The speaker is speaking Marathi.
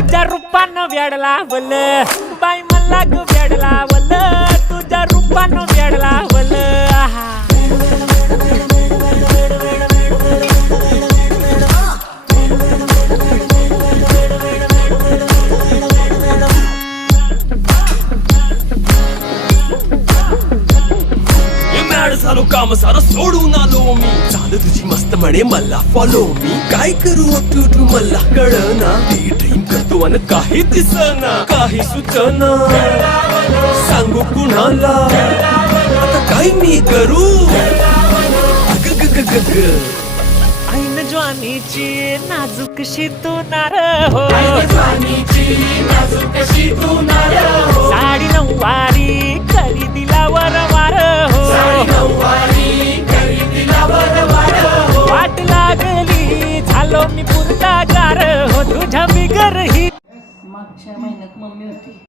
तुझ्या रूपानं वेड लावल बाई मला ग वेड लावल तुझ्या रूपानं वेड लावल झालो काम सारं सोडून आलो मी चाल तुझी मस्त म्हणे मला फॉलो मी काय करू अप्टू मला कळना ड्रीम करतो आणि काही दिसना काही सुचना सांगू कुणाला आता काय मी करू ऐन ज्वानीची नाजूकशी तू नार हो साडी नऊवारी करी दिला वरवार हो वाट लागली झालो मी पुरता गार हो तुझ्या बिगर ही मागच्या महिन्यात मम्मी होती